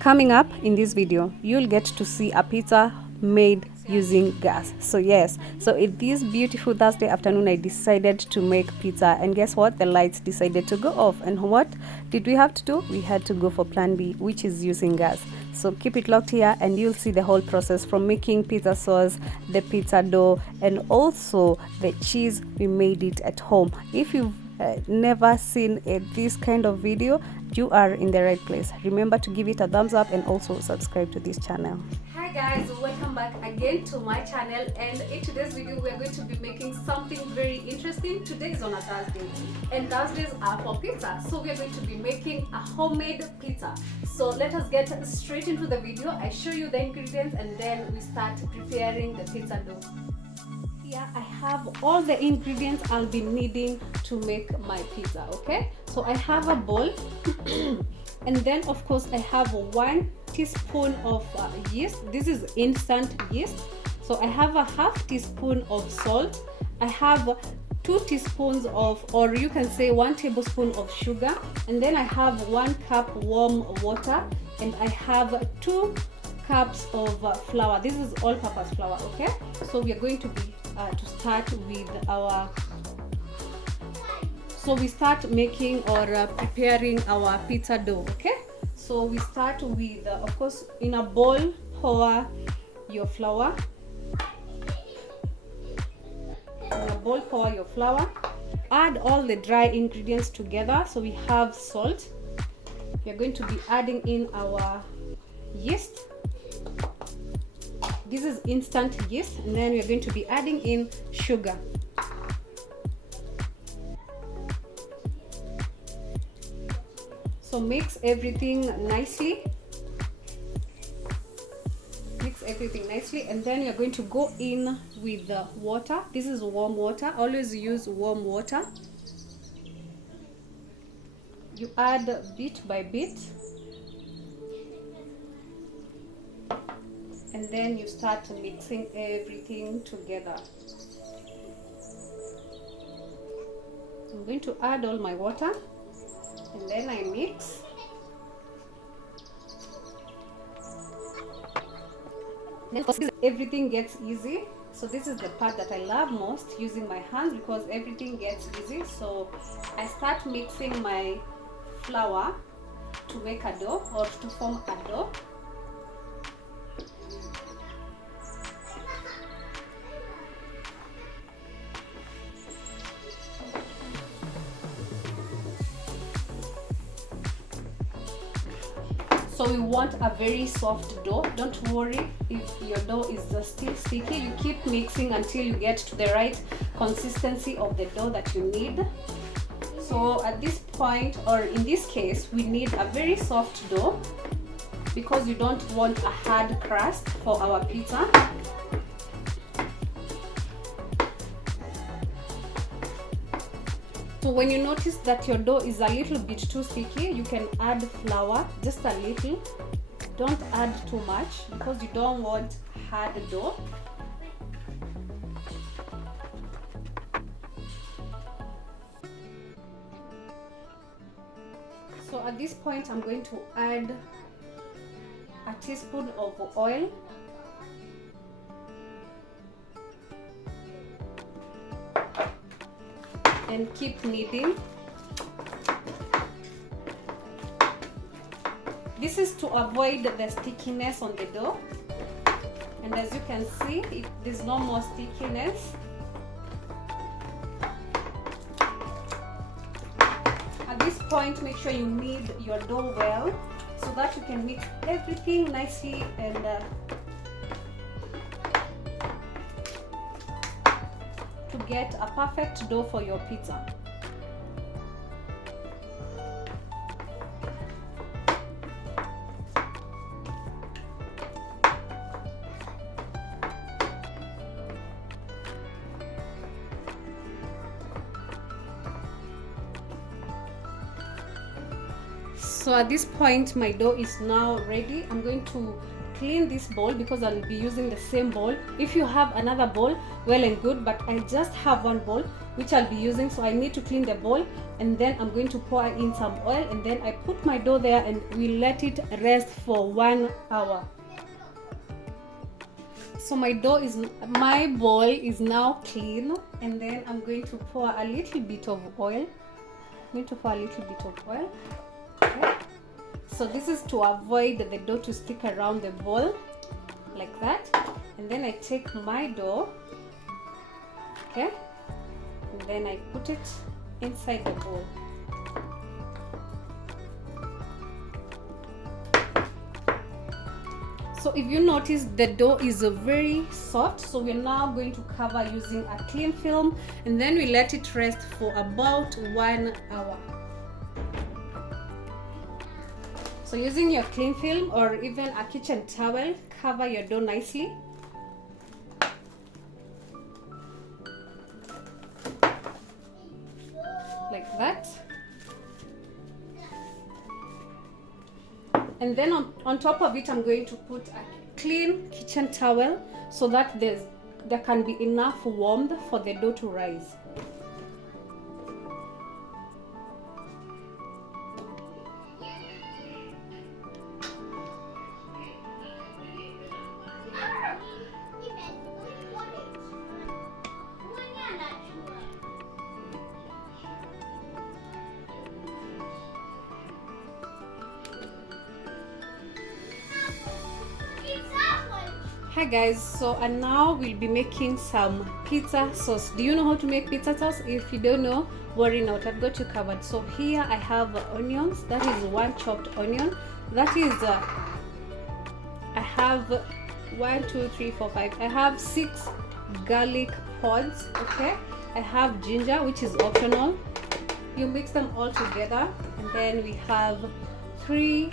Coming up in this video, you'll get to see a pizza made using gas. So yes, so it this beautiful Thursday afternoon I decided to make pizza, and guess what, the lights decided to go off, and what did we have to do? We had to go for plan B, which is using gas. So keep it locked here and you'll see the whole process from making pizza sauce, the pizza dough, and also the cheese. We made it at home. If you've never seen this kind of video, you are in the right place. Remember to give it a thumbs up and also subscribe to this channel. Hi guys, welcome back again to my channel, and in today's video we are going to be making something very interesting. Today is on a Thursday and Thursdays are for pizza, so we are going to be making a homemade pizza. So let us get straight into the video. I show you the ingredients and then we start preparing the pizza dough. Here I have all the ingredients I'll be needing to make my pizza. Okay, so I have a bowl and then of course I have 1 teaspoon of yeast. This is instant yeast. So I have a half teaspoon of salt. I have 2 teaspoons of, or you can say 1 tablespoon of sugar, and then I have 1 cup warm water, and I have 2 cups of flour. This is all-purpose flour. Okay, so we are going to be to start with our, so we start making or preparing our pizza dough. Okay, so we start with of course, in a bowl pour your flour. In a bowl pour your flour, add all the dry ingredients together. So we have salt, we are going to be adding in our yeast. This is instant yeast, and then we are going to be adding in sugar. So mix everything nicely. Mix everything nicely, and then you're going to go in with the water. This is warm water. Always use warm water. You add bit by bit, and then you start mixing everything together. I'm going to add all my water, and then I mix. Then everything gets easy. So this is the part that I love most, using my hands, because everything gets easy. So I start mixing my flour to make a dough, or to form a dough. So we want a very soft dough. Don't worry if your dough is still sticky. You keep mixing until you get to the right consistency of the dough that you need. So at this point, or in this case, we need a very soft dough because you don't want a hard crust for our pizza. So when you notice that your dough is a little bit too sticky, you can add flour, just a little. Don't add too much because you don't want hard dough. So at this point, I'm going to add a teaspoon of oil. And keep kneading. This is to avoid the stickiness on the dough, and as you can see, there's no more stickiness. At this point, make sure you knead your dough well so that you can mix everything nicely and get a perfect dough for your pizza. So at this point my dough is now ready. I'm going to clean this bowl because I'll be using the same bowl. If you have another bowl, well and good, but I just have one bowl which I'll be using, so I need to clean the bowl, and then I'm going to pour in some oil, and then I put my dough there and we let it rest for 1 hour. So my bowl is now clean, and then I'm going to pour a little bit of oil. Okay. So this is to avoid the dough to stick around the bowl like that. And then I take my dough, okay, and then I put it inside the bowl. So if you notice, the dough is very soft, so we're now going to cover using a cling film, and then we let it rest for about 1 hour. So using your cling film or even a kitchen towel, cover your dough nicely. Like that. And then on top of it, I'm going to put a clean kitchen towel so that there can be enough warmth for the dough to rise. Hi guys, so and now we'll be making some pizza sauce. Do you know how to make pizza sauce? If you don't know, worry not, I've got you covered. So here I have onions. That is 1 chopped onion. That is I have 1 2 3 4 5 I have 6 garlic pods. Okay, I have ginger, which is optional. You mix them all together, and then we have 3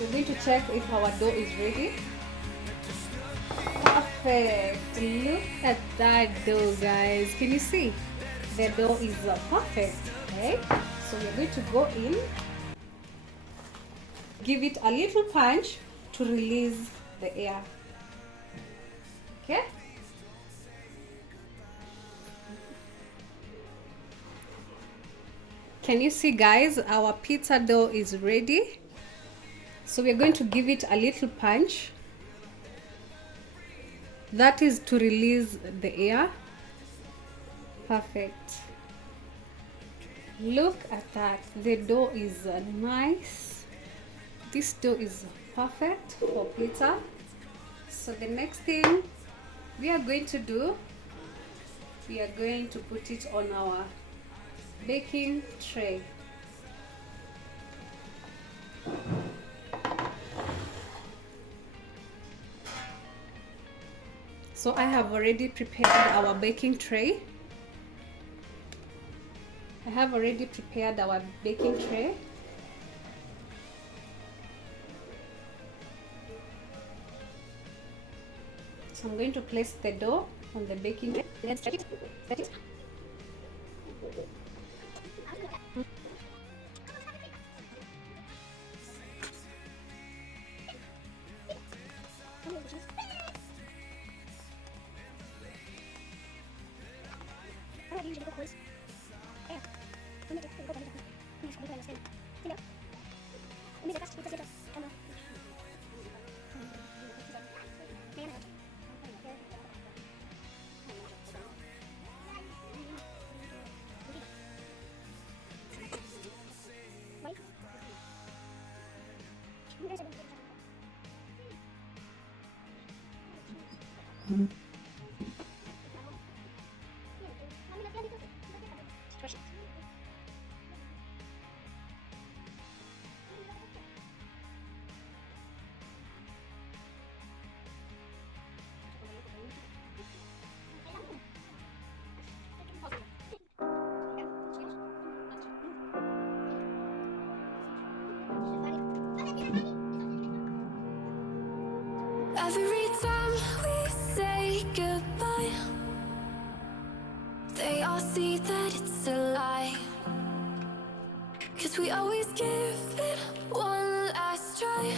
We're going to check if our dough is ready. Perfect. Look at that dough, guys. Can you see? The dough is perfect. Okay. So we're going to go in. Give it a little punch to release the air. Okay. Can you see, guys? Our pizza dough is ready. So we're going to give it a little punch. That is to release the air. Perfect. Look at that, the dough is nice. This dough is perfect for pizza. So the next thing we are going to do, we are going to put it on our baking tray. So I have already prepared our baking tray. I have already prepared our baking tray. So I'm going to place the dough on the baking tray. Then stretch it. Stretch it. Every time we say goodbye, they all see that it's a lie. 'Cause we always give it one last try.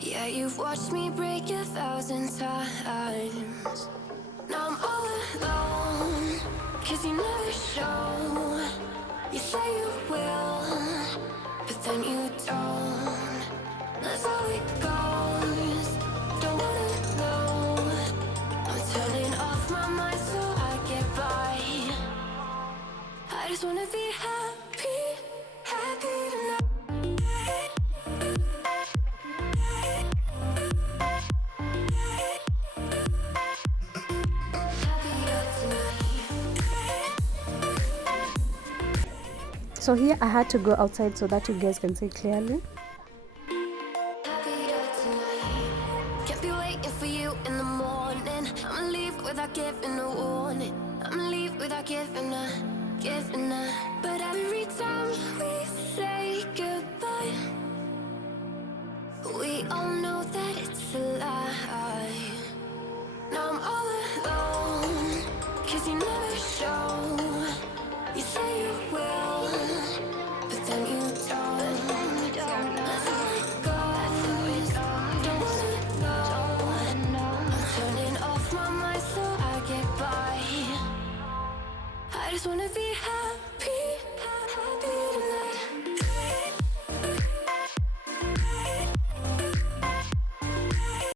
Yeah, you've watched me break 1,000 times. Now I'm all alone, 'cause you never show. You say you will, but then you don't. That's how it goes. Don't wanna know. I'm turning off my mind so I get by. I just wanna be happy, happy tonight. So here I had to go outside so that you guys can see clearly. Can't be waiting for you in the morning. I'ma leave without giving a warning. I'ma leave without giving a. But every time we say goodbye, we all know that it's a lie. Now I'm all alone, 'cause you never show. You say you will, but then you don't. That's how it goes. Don't wanna know. I'm turning off my mind so I get by. I just wanna be